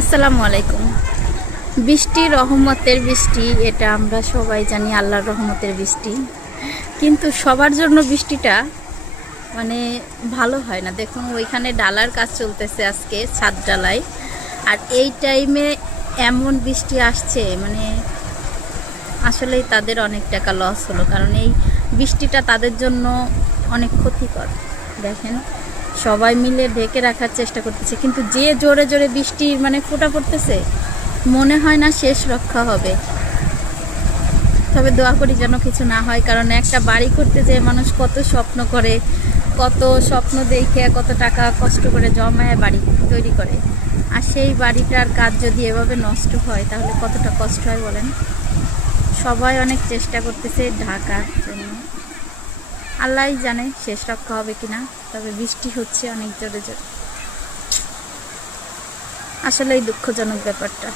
আসসালামু আলাইকুম। বৃষ্টি রহমতের বৃষ্টি, এটা আমরা সবাই জানি, আল্লাহর রহমতের বৃষ্টি। কিন্তু সবার জন্য বৃষ্টিটা মানে ভালো হয় না। দেখুন ওইখানে ডালার কাজ চলতেছে, আজকে ছাদ ডালাই, আর এই টাইমে এমন বৃষ্টি আসছে, মানে আসলেই তাদের অনেক টাকা লস হলো, কারণ এই বৃষ্টিটা তাদের জন্য অনেক ক্ষতিকর। দেখেন সবাই মিলে ঢেকে রাখার চেষ্টা করতেছে, কিন্তু যে জোরে জোরে বৃষ্টির মানে ফোঁটা পড়তেছে, মনে হয় না শেষ রক্ষা হবে। তবে দোয়া করি যেন কিছু না হয়, কারণ একটা বাড়ি করতে যে মানুষ কত স্বপ্ন করে, কত স্বপ্ন দেখে, কত টাকা কষ্ট করে জমায় বাড়ি তৈরি করে, আর সেই বাড়িটার কাজ যদি এভাবে নষ্ট হয় তাহলে কতটা কষ্ট হয় বলেন। সবাই অনেক চেষ্টা করতেছে ঢাকার জন্য, আল্লাহই জানে শেষ রক্ষা হবে কিনা। তবে বৃষ্টি হচ্ছে অনেক জোরে জোরে, আসলেই দুঃখজনক ব্যাপারটা।